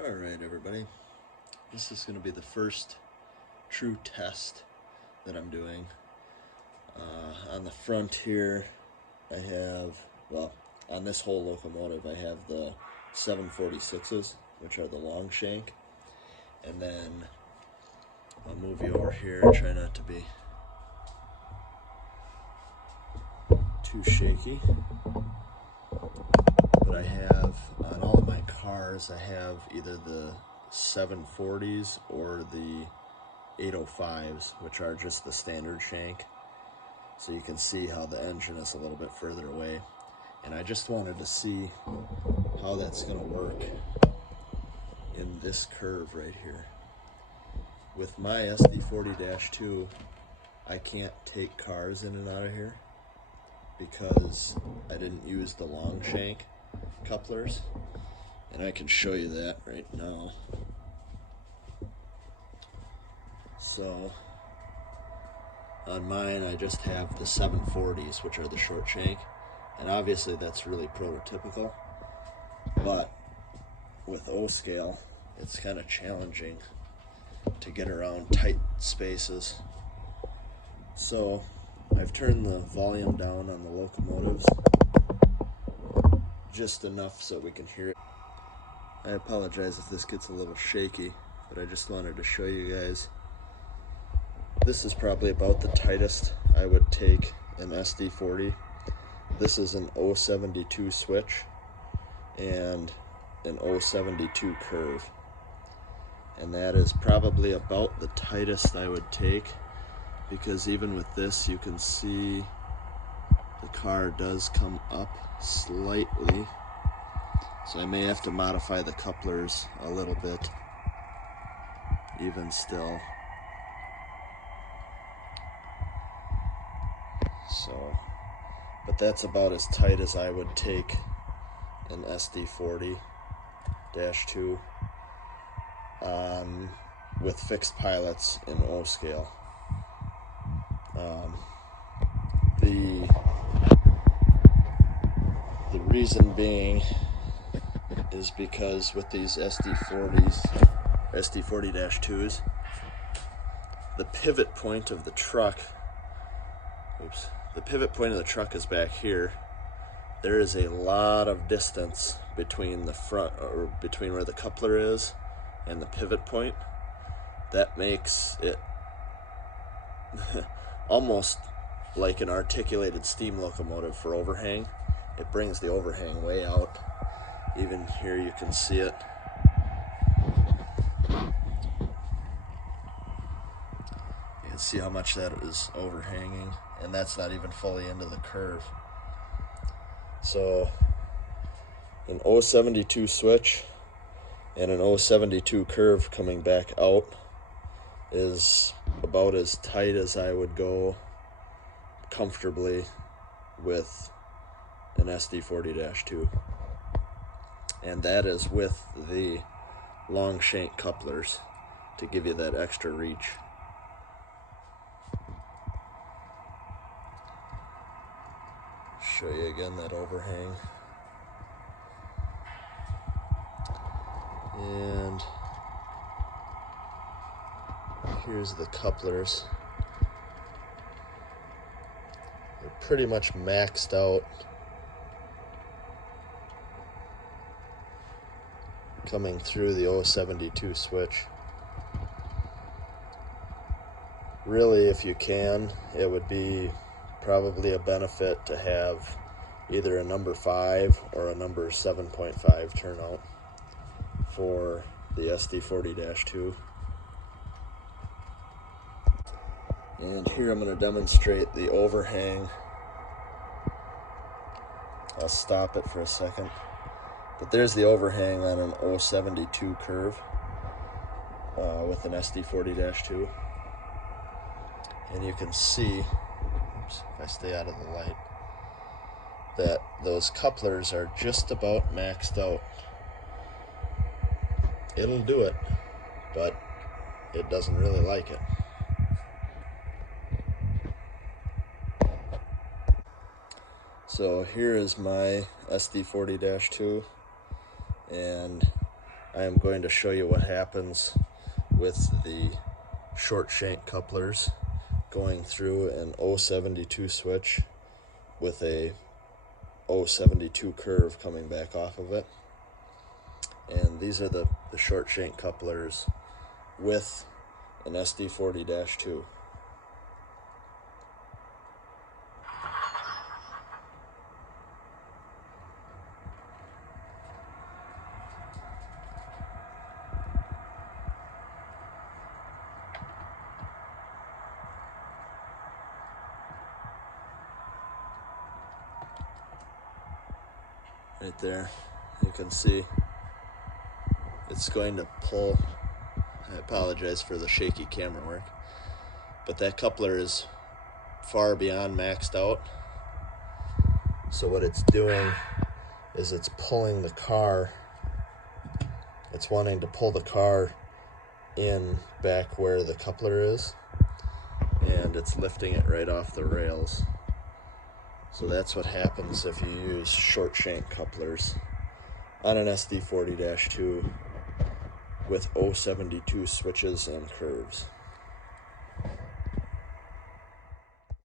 Alright everybody, this is going to be the first true test that I'm doing. On the front here I have, well, on this whole locomotive I have the 746s, which are the long shank, and then I'll move you over here, try not to be too shaky. But I have, on all of my cars, I have either the 740s or the 805s, which are just the standard shank. So you can see how the engine is a little bit further away. And I just wanted to see how that's going to work in this curve right here. With my SD40-2, I can't take cars in and out of here because I didn't use the long shank couplers, and I can show you that right now. So on mine I just have the 740s, which are the short shank, and obviously that's really prototypical, but with O-scale it's kind of challenging to get around tight spaces. So I've turned the volume down on the locomotives just enough so we can hear it. I apologize if this gets a little shaky, but I just wanted to show you guys. This is probably about the tightest I would take an SD40. This is an 072 switch and an 072 curve. And that is probably about the tightest I would take, because even with this you can see the car does come up slightly, so I may have to modify the couplers a little bit even still. So, but that's about as tight as I would take an SD40-2 with fixed pilots in O-scale. The reason being is because with these SD40-2s, the pivot point of the truck, the pivot point of the truck is back here. There is a lot of distance between the front, or between where the coupler is and the pivot point. That makes it almost like an articulated steam locomotive for overhang. It brings the overhang way out. Even here you can see it. You can see how much that is overhanging, and that's not even fully into the curve. So an 072 switch and an 072 curve coming back out is about as tight as I would go comfortably with an SD40-2, and that is with the long shank couplers to give you that extra reach. Show you again that overhang, and here's the couplers. They're pretty much maxed out coming through the 072 switch. Really, if you can, it would be probably a benefit to have either a number 5 or a number 7.5 turnout for the SD40-2. And here I'm going to demonstrate the overhang. I'll stop it for a second. But there's the overhang on an 072 curve with an SD40-2. And you can see, oops, if I stay out of the light, that those couplers are just about maxed out. It'll do it, but it doesn't really like it. So here is my SD40-2, and I am going to show you what happens with the short shank couplers going through an 072 switch with a 072 curve coming back off of it. And these are the short shank couplers with an SD40-2. Right there, you can see it's going to pull. I apologize for the shaky camera work, but that coupler is far beyond maxed out. So what it's doing is it's pulling the car, it's wanting to pull the car in back where the coupler is, and it's lifting it right off the rails. So that's what happens if you use short shank couplers on an SD40-2 with 072 switches and curves.